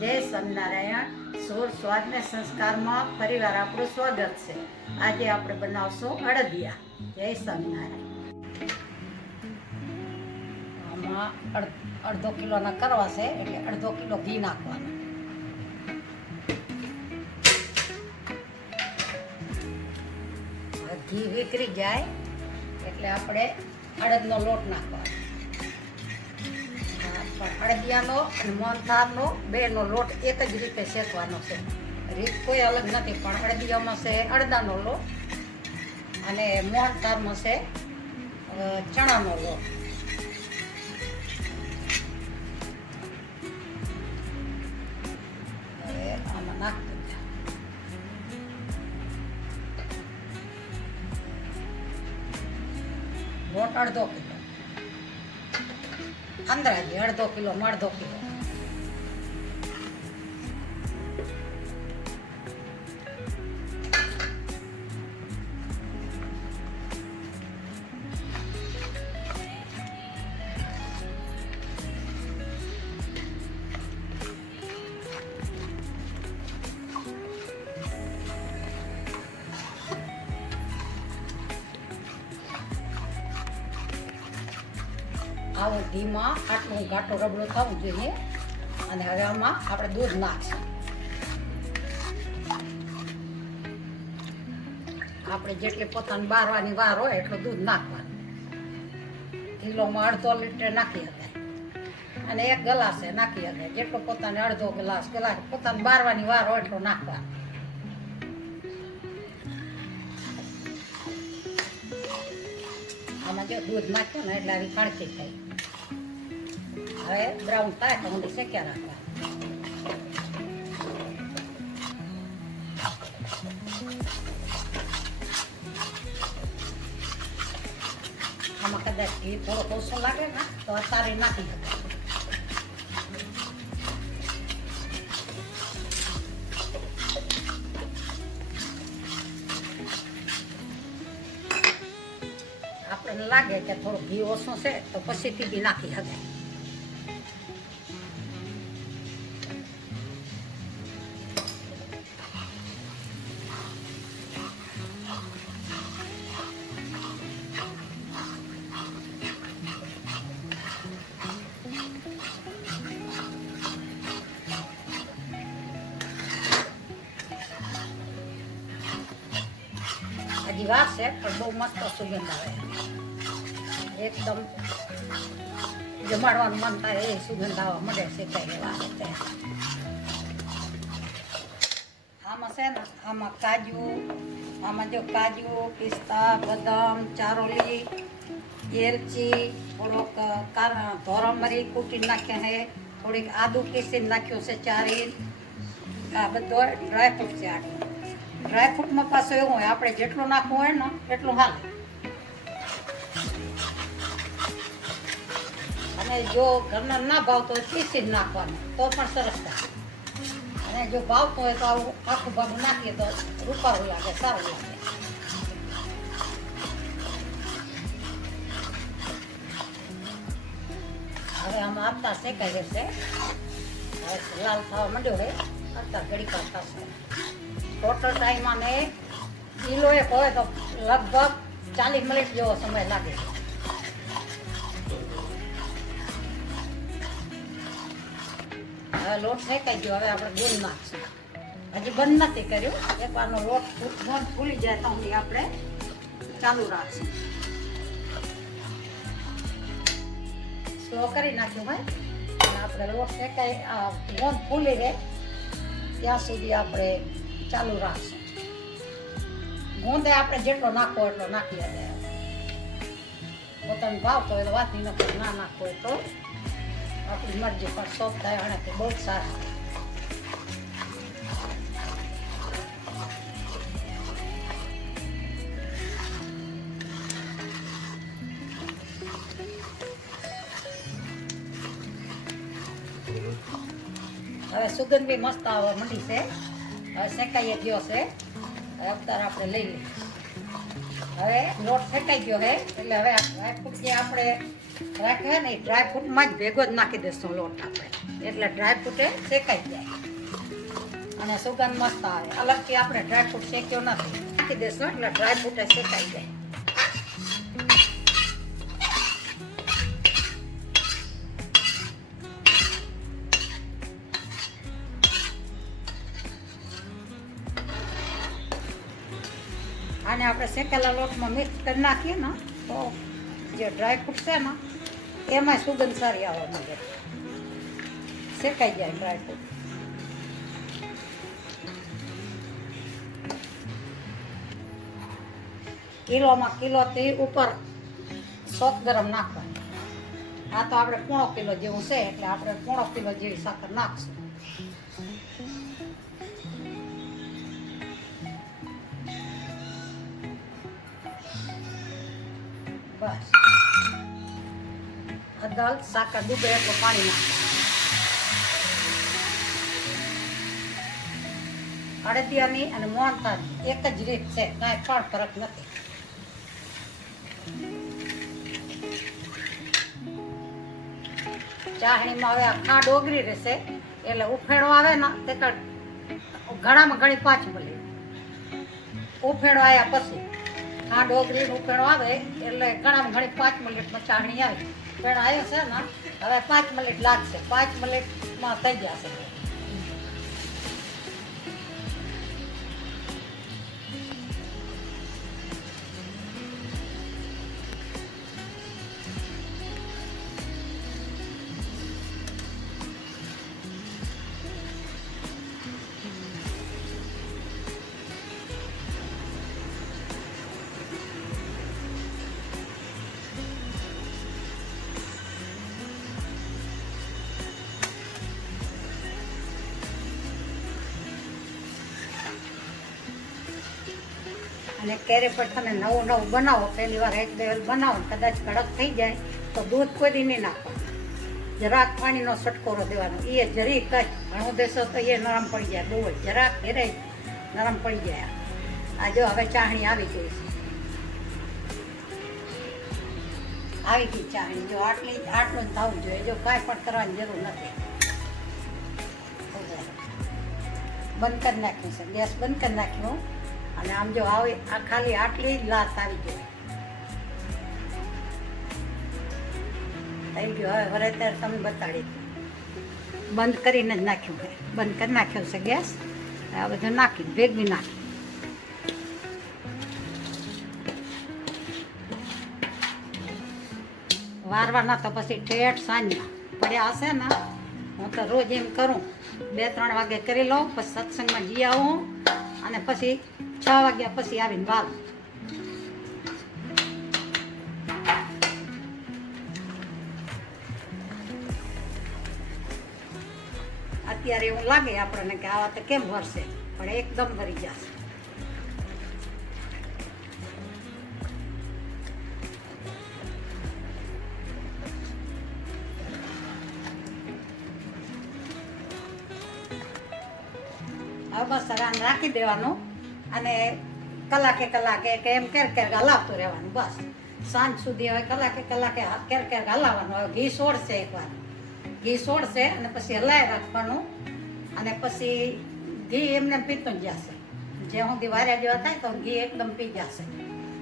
જય સ્વામિનારાયણ. સુર સ્વાદ ને સંસ્કારમાં ફરીવાર આપણું સ્વાગત છે. આજે આપણે બનાવશું અડદિયા. જય સ્વામિનારાયણ. આમાં અડ- અડધો કિલોના કરવા છે, એટલે અડધો કિલો ઘી નાખવાનું. ઘી વિકરી જાય, એટલે આપણે અડદનો લોટ નાખવાનો. અડદિયાનો મોહનથાળનો બેનો લોટ એક જ રીતે શેકવાનો છે. રીત કોઈ અલગ નથી, પણ અડદિયામાં છે, અડદાનો લોટ અને મોહનથાળમાં છે ચણાનો લોટ. આમાં નાખી. લોટ અડધો કિલો અંદાજે અડધો કિલો અડધો કિલો. આવો ઘીમાં આટલું ઘાટો રબડો થવું જોઈએ. અને હવે આમાં આપણે દૂધ નાખશું. આપણે જેટલી પોતાની બારવાની વાર હોય એટલું દૂધ નાખવાનું. કિલોમાં અડધો લીટર નાખી શકાય. અને એક ગ્લાસે નાખી શકાય. જેટલો પોતાને અડધો ગ્લાસ ગ્લાસ, પોતાની બારવાની વાર હોય એટલો નાખવાનું. આમાં જો દૂધ નાખ્યો ને એટલે આવી કણકી થઈ. હવે બ્રાઉન થાય તો ઊંડી શેક્યા રાખવા આમાં કદાચ ઘી થોડો ઓછો લાગે ને તો અત્યારે નાખી દો આપણને લાગે કે થોડું ઘી ઓછું છે તો પછીથી બી નાખી શકાય હજી છે પણ બહુ મસ્ત સુગંધ આવે. એકદમ જમાડવાનું મન થાય એ સુગંધ આવવા મળે છે કઈ એવા આમાં છે ને, આમાં કાજુ, આમાં જો કાજુ, પિસ્તા, બદામ, ચારોલી, એલચી, થોડોક, કાર- ધોરા મરી કૂટી નાખ્યા છે. થોડીક આદુ પીસીને નાખ્યું છે ચારી આ બધો ડ્રાયફ્રૂટ છે આટલું. ડ્રાયફ્રૂટમાં પાછું એવું હોય, આપણે જેટલું નાખવું હોય ને, એટલું હાલ. અને જો ઘરના ના ભાવતો હોય, પીસી જ નાખવાનું, તો પણ સરસ થાય. અને જો ભાવતો હોય, તો આવું આખું ભાગું નાખીએ તો રૂપાવું લાગે, સારું લાગે. હવે આમાં આપતા શેકાઈ જશે. લાલ થવા માંડ્યો હોય, આપતા ઘડી થશે ટોટલ ટાઈમ આને કિલો એક હોય તો લગભગ ચાલીસ મિનિટ જેવો સમય લાગે. હવે લોટ ફેંકાઈ ગયો, હવે આપણે દૂધ નાખશું હજી બંધ નથી કર્યું. એક વારનો લોટ બંધ ફૂલી જાય તો આપણે ચાલુ રાખશું. સ્લો કરી નાખ્યું ભાઈ. અને આપણે લોટ શેકાઈ આ ગોંદ ફૂલી રહે ત્યાં સુધી આપણે ચાલુ રાખશું. ગોંદે આપણે જેટલો નાખવો એટલો નાખી દે પોતાને ભાવતો હોય તો વાત નહીં નાખો ના હોય તો. આપણી મરજી પણ સોફ થાય અને તે બહુ સારા. હવે સુગંધ બી મસ્ત આવવા માંડી છે. હવે શેકાઈ ગયો છે. અવતાર આપણે લઈ લઈએ. હવે લોટ ફેંકાઈ ગયો છે. એટલે હવે ડ્રાયફ્રૂટ જે આપણે રાખે ને ડ્રાય ફ્રૂટમાં જ ભેગો જ નાખી દઈશું લોટ આપણે. એટલે ડ્રાય ફ્રૂટ શેકાઈ જાય. અને સુગંધ મસ્ત આવે. અલગથી આપણે ડ્રાય ફ્રૂટ શેક્યો નથી. નાખી દઈશું, એટલે ડ્રાય ફ્રૂટ શેકાઈ જાય. આને આપણે શેકેલા લોટમાં મિક્સ કરી નાખીએ ને, તો જે ડ્રાયફ્રૂટ છે ને એમાં સુગંધ સારી આવવા માંડે. શેકાઈ જાય ડ્રાય ફ્રૂટ કિલોમાં કિલોથી ઉપર સોત ગરમ નાખવાની. આ તો આપણે પોણો કિલો જેવું છે, એટલે આપણે પોણો કિલો જેવી સાકર નાખશું. બસ. અદલ સાકર ડૂબે એટલું પાણી નાખવાનું અડદિયાની અને મોહનથાળની એક જ રીત છે, કાંઈ પણ ફરક નથી. ચાહણીમાં હવે આખા ડોગરી રહેશે, એટલે ઉફેણો આવે ને, તે ઘણામાં ઘણી પાંચ મળી. ઉફેણો આવ્યા પછી. ખાંડ ડોગરી ઉકેણો આવે એટલે ઘણામાં ઘણી પાંચ મિનિટમાં ચાસણી આવે. ઉફેણો આવ્યો છે ને, હવે પાંચ મિનિટ લાગશે. પાંચ મિનિટમાં થઈ જશે. અને ક્યારે પણ તમે નવું નવું બનાવો, પહેલી વાર એક વાર બનાવો કદાચ કડક થઈ જાય, તો દૂધ કોઈ નહીં નાખો જરાક પાણીનો છટકોરો દેવાનો એ જરી કચ ઘણું દેશો તો એ નરમ પડી જાય, બહુ જરાક ઘેરે નરમ પડી જાય આ. જો હવે ચાહણી આવી ગઈ છે. આવી ગઈ ચાહણી, જો આટલી, આટલું જ થવું જોઈએ, જો કાંઈ પણ કરવાની જરૂર નથી. બંધ કરી નાખ્યું છે, ગેસ બંધ કરી નાખ્યો. અને આમ જો આવે આ ખાલી આટલી જ લાશ આવી ગઈ. થઈ ગયું હવે વરે ત્યારે તમે બતાડી બંધ કરીને જ નાખ્યું છે. બંધ કરી નાખ્યો છે ગેસ. આ બધું નાખી ભેગવી નાખી વારવાના તો પછી ઠેઠ સાંજના. પડ્યા હશે ને? હું તો રોજ એમ કરું. બે ત્રણ વાગે કરી લઉં, પછી સત્સંગમાં જઈ આવું અને પછી છ વાગ્યા પછી આવીને વાલ અત્યારે એવું લાગે આપણને કે આવા તો કેમ વરસે, પણ એકદમ ભરી જશે હવે બસ, હવે રાખી દેવાનું. અને કલાકે કલાકે કે એમ કેર કેર હલાવતું રહેવાનું, બસ. સાંજ સુધી હવે કલાકે કલાકે હા- કેર કેર હલાવવાનું હવે ઘી સોડશે એકવાર. ઘી સોડશે અને પછી હલાવી રાખવાનું અને પછી ઘી એમને એમ પીતું જશે. જે સુધી વાર્યા જેવા થાય તો ઘી એકદમ પી જશે.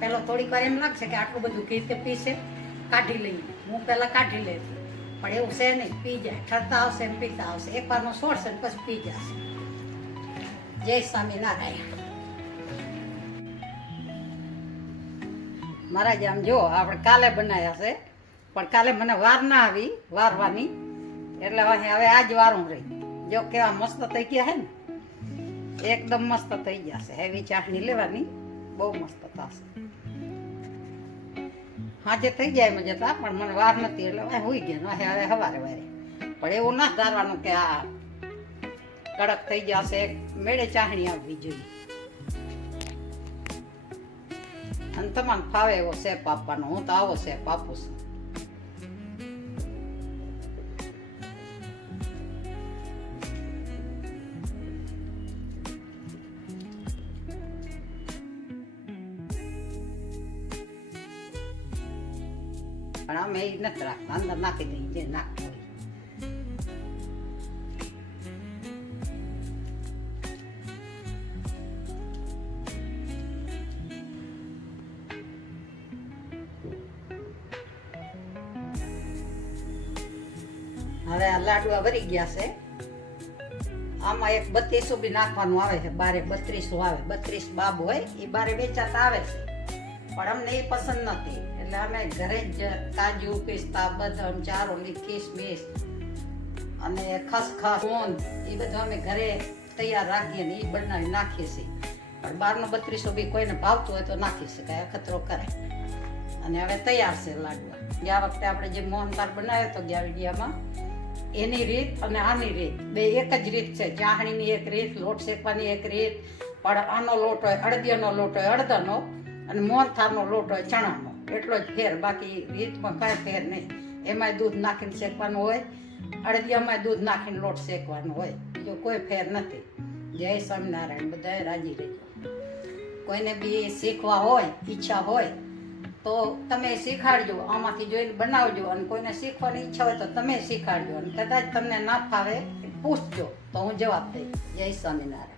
પહેલો થોડીક વાર એમ લાગશે કે આટલું બધું ઘી તે પીશે. કાઢી લઈએ. હું પહેલાં કાઢી લેતી. પણ એવું છે નહીં, પી જાય. ઠરતા આવશે એમ પીતા આવશે. એકવારનો સોળશે ને પછી પી જશે. જય સ્વામિનારાયણ. મહારાજ આમ જો, આપણે કાલે બનાવ્યા છે. પણ કાલે મને વાર ના આવી, વારવાની. એટલે હવે આજ વારું રહી. જો કેવા મસ્ત થઈ ગયા હે ને. એકદમ મસ્ત થઈ ગયા છે. હેવી ચાસણી લેવાની. બહુ મસ્ત થશે. હાજે થઈ જાય મજા તા પણ મને વાર નથી, એટલે હવે ગયા. હવે હવે હવારે વારે. પણ એવું ના ધારવાનું કે આ કડક થઈ જશે. મેળે ચાહણી આવવી જોઈએ. અને તમારે ફાવે એવો શેપ આપવાનો હું તો આવો શેપ આપું છું પણ અમે એ નથી રાખતા અંદર નાખી દઈએ જે નાખવું ભરી ગયા છે. આમાં એક બત્રીસો બી નાખવાનું આવે છે, બારે બત્રીસો આવે. બત્રીસ બાબ હોય, એ બારે વેચાતા આવે છે. પણ અમને એ પસંદ નથી. એટલે અમે ઘરે જ કાજુ, પિસ્તા, બદામ ચારોલી કિસમિસ અને ખસખસ ઓન એ બધું અમે ઘરે તૈયાર રાખીએ ને એ બનાવી નાખીએ છીએ. પણ બહારનો બત્રીસો બી કોઈને ભાવતું હોય તો નાખી શકાય, અખતરો કરે. અને હવે તૈયાર છે લાડવા. ગયા વખતે આપણે જે મોહનથાળ બનાવ્યો હતો ગયા વિડીયામાં એની રીત અને આની રીત. બે એક જ રીત છે. ચાહણીની એક રીત, લોટ શેકવાની એક રીત, પણ આનો લોટ હોય, અડદિયાનો લોટ હોય, અડદાનો, અને મોહનથાળનો લોટ હોય, ચણાનો. એટલો જ ફેર. બાકી રીતમાં કાંઈ ફેર નહીં. એમાંય દૂધ નાખીને શેકવાનું હોય અડદિયામાં દૂધ નાખીને લોટ શેકવાનો હોય. બીજો કોઈ ફેર નથી. જય સ્વામિનારાયણ. બધાએ રાજી રહેજો. કોઈને બી શીખવા હોય, ઈચ્છા હોય તો તમે શીખાડજો, આમાંથી જોઈને બનાવજો અને કોઈને શીખવાની ઈચ્છા હોય તો તમે શીખાડજો અને કદાચ તમને ના ફાવે પૂછજો. તો હું જવાબ દઈશ. જય સ્વામિનારાયણ.